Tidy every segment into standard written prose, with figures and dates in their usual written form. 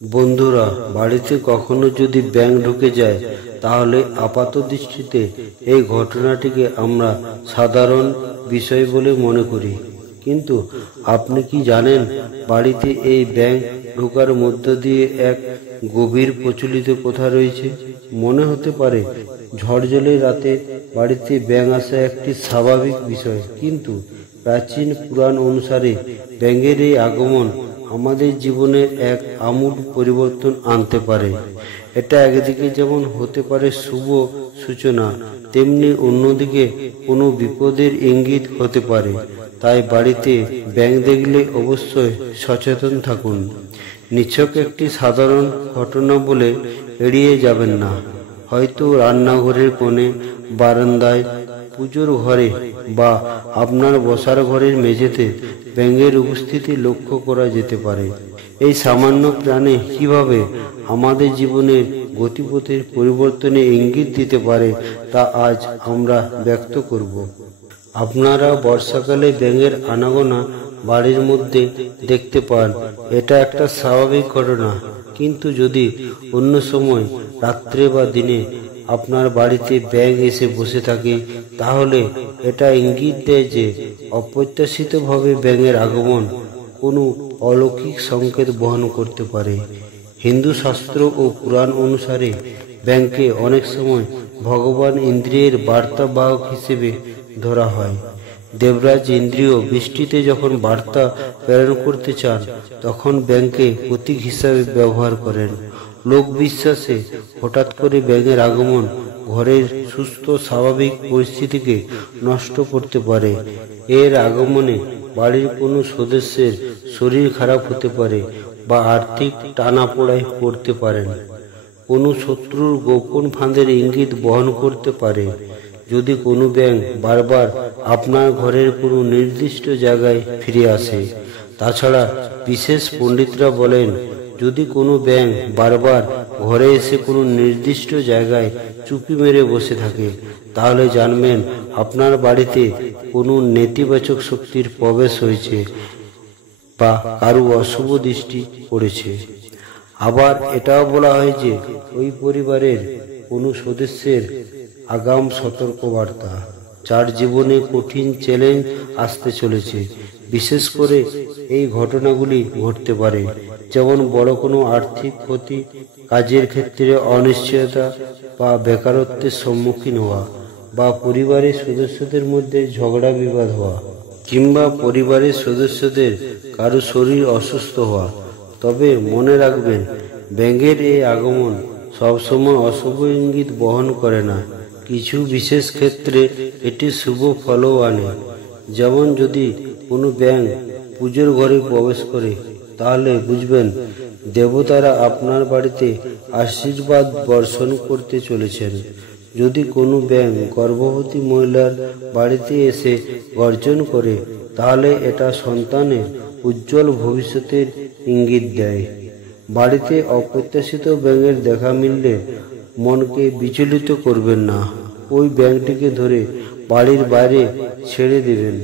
বন্ধুরা, বাড়িতে কখনো যদি ব্যাঙ ঢুকে যায় তাহলে আপাত দৃষ্টিতে এই ঘটনাটিকে আমরা সাধারণ বিষয় বলে মনে করি। কিন্তু আপনি কি জানেন, বাড়িতে এই ব্যাঙ ঢোকার মধ্য দিয়ে এক গভীর প্রচলিত কথা রয়েছে। মনে হতে পারে ঝড়জলের রাতে বাড়িতে ব্যাঙ আসা একটি স্বাভাবিক বিষয়, কিন্তু প্রাচীন পুরাণ অনুসারে ব্যাঙের এই আগমন আমাদের জীবনে এক আমূল পরিবর্তন আনতে পারে। এটা একদিকে যেমন হতে পারে শুভ সূচনা, তেমনি অন্যদিকে কোনো বিপদের ইঙ্গিত হতে পারে। তাই বাড়িতে ব্যাঙ দেখলে অবশ্যই সচেতন থাকুন। নিছক একটি সাধারণ ঘটনা বলে এড়িয়ে যাবেন না। হয়তো রান্নাঘরের কোণে, বারান্দায়, পুজোর ঘরে বা আপনার বসার ঘরের মেঝেতে ব্যাঙের উপস্থিতি লক্ষ্য করা যেতে পারে। এই সামান্য প্রাণী কিভাবে আমাদের জীবনের গতিপথের পরিবর্তনে ইঙ্গিত দিতে পারে তা আজ আমরা ব্যক্ত করব। আপনারা বর্ষাকালে ব্যাঙের আনাগোনা বাড়ির মধ্যে দেখতে পান, এটা একটা স্বাভাবিক ঘটনা। কিন্তু যদি অন্য সময় রাত্রে বা দিনে আপনার বাড়িতে ব্যাঙ এসে বসে থাকে, তাহলে এটা ইঙ্গিত দেয় যে অপ্রত্যাশিতভাবে ব্যাঙের আগমন কোনো অলৌকিক সংকেত বহন করতে পারে। হিন্দু শাস্ত্র ও পুরাণ অনুসারে ব্যাঙকে অনেক সময় ভগবান ইন্দ্রের বার্তাবাহক হিসেবে ধরা হয়। দেবরাজ ইন্দ্রিয় বৃষ্টিতে যখন বার্তা প্রেরণ করতে চান, তখন ব্যাঙকে প্রতীক হিসাবে ব্যবহার করেন। লোক বিশ্বাসে হঠাৎ করে ব্যাঙের আগমন ঘরের সুস্থ স্বাভাবিক পরিস্থিতিকে নষ্ট করতে পারে। এর আগমনে বাড়ির কোনো সদস্যের শরীর খারাপ হতে পারে বা আর্থিক টানাপোড়ায় পড়তে পারেন। কোনো শত্রুর গোপন ফাঁদের ইঙ্গিত বহন করতে পারে। যদি কোনো ব্যাঙ বারবার আপনার ঘরের কোনো নির্দিষ্ট জায়গায় ফিরে আসে। তাছাড়া বিশেষ পণ্ডিতরা বলেন, যদি কোনো ব্যাঙ বারবার ঘরে এসে কোনো নির্দিষ্ট জায়গায় চুপি মেরে বসে থাকে, তাহলে জানবেন আপনার বাড়িতে কোনো নেতিবাচক শক্তির প্রবেশ হয়েছে বা কারো অশুভ দৃষ্টি পড়েছে। আবার এটাও বলা হয় যে ওই পরিবারের কোনো সদস্যের আগাম সতর্কবার্তা, যার জীবনে কঠিন চ্যালেঞ্জ আসতে চলেছে। বিশেষ করে এই ঘটনাগুলি ঘটতে পারে, যেমন বড় কোনো আর্থিক ক্ষতি, কাজের ক্ষেত্রে অনিশ্চয়তা বা বেকারত্বের সম্মুখীন হওয়া, বা পরিবারের সদস্যদের মধ্যে ঝগড়া বিবাদ হওয়া, কিংবা পরিবারের সদস্যদের কারো শরীর অসুস্থ হওয়া। তবে মনে রাখবেন, ব্যাঙের এই আগমন সবসময় অশুভ ইঙ্গিত বহন করে না। কিছু বিশেষ ক্ষেত্রে এটি শুভ ফলও আনে। যেমন যদি কোনো ব্যাঙ পুজোর ঘরে প্রবেশ করে, তাহলে বুঝবেন দেবতারা আপনার বাড়িতে আশীর্বাদ বর্ষণ করতে চলেছেন। যদি কোনো ব্যাঙ গর্ভবতী মহিলার বাড়িতে এসে গর্জন করে, তাহলে এটা সন্তানের উজ্জ্বল ভবিষ্যতের ইঙ্গিত দেয়। বাড়িতে অপ্রত্যাশিত ব্যাঙের দেখা মিললে মনকে বিচলিত করবেন না। ওই ব্যাঙটিকে ধরে বাড়ির বাইরে ছেড়ে দেবেন,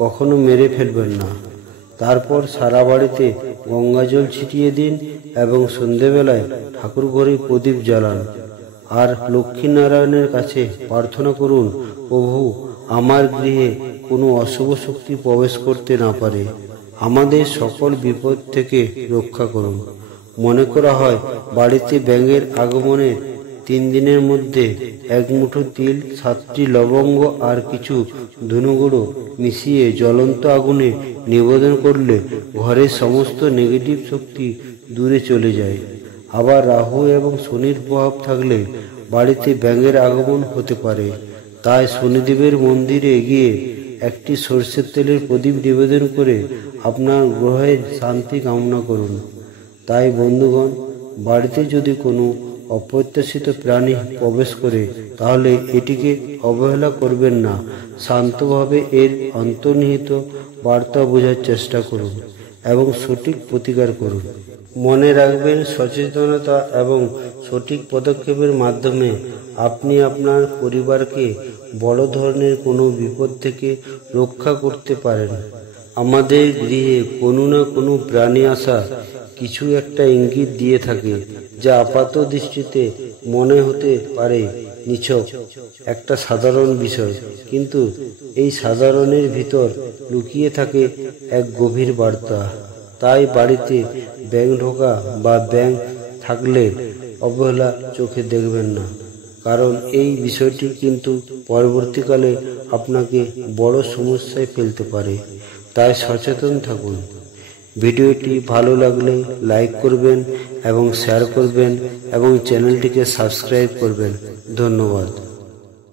কখনো মেরে ফেলবেন না। তারপর সারা বাড়িতে গঙ্গাজল ছিটিয়ে দিন এবং সন্ধেবেলায় ঠাকুর ঘরে প্রদীপ জ্বালান। আর লক্ষ্মীনারায়ণের কাছে প্রার্থনা করুন, প্রভু, আমার গৃহে কোনো অশুভ শক্তি প্রবেশ করতে না পারে, আমাদের সকল বিপদ থেকে রক্ষা করুন। মনে করা হয়, বাড়িতে ব্যাঙের আগমনের 3 দিনের মধ্যে 1 মুঠো তিল, 7টি লবঙ্গ আর কিছু ধুনুগুঁড়ো মিশিয়ে জ্বলন্ত আগুনে নিবেদন করলে ঘরের সমস্ত নেগেটিভ শক্তি দূরে চলে যায়। আবার রাহু এবং শনির প্রভাব থাকলে বাড়িতে ব্যাঙের আগমন হতে পারে। তাই শনিদেবের মন্দিরে গিয়ে একটি সরষের তেলের প্রদীপ নিবেদন করে আপনার গ্রহের শান্তি কামনা করুন। তাই বন্ধুগণ, বাড়িতে যদি কোনো অপ্রত্যাশিত প্রাণী প্রবেশ করে, তাহলে এটিকে অবহেলা করবেন না। শান্তভাবে এর অন্তর্নিহিত বার্তা বোঝার চেষ্টা করুন এবং সঠিক প্রতিকার করুন। মনে রাখবেন, সচেতনতা এবং সঠিক পদক্ষেপের মাধ্যমে আপনি আপনার পরিবারকে বড় ধরনের কোনো বিপদ থেকে রক্ষা করতে পারেন। আমাদের গৃহে কোনো না কোনো প্রাণী আসা কিছু একটা ইঙ্গিত দিয়ে থাকে, যা আপাত দৃষ্টিতে মনে হতে পারে নিছক একটা সাধারণ বিষয়, কিন্তু এই সাধারণের ভিতর লুকিয়ে থাকে এক গভীর বার্তা। তাই বাড়িতে ব্যাঙ ঢোকা বা ব্যাঙ থাকলে অবহেলা চোখে দেখবেন না, কারণ এই বিষয়টি কিন্তু পরবর্তীকালে আপনাকে বড় সমস্যায় ফেলতে পারে। তাই সচেতন থাকুন। ভিডিওটি ভালো লাগলে লাইক করবেন এবং শেয়ার করবেন এবং চ্যানেলটিকে সাবস্ক্রাইব করবেন। ধন্যবাদ।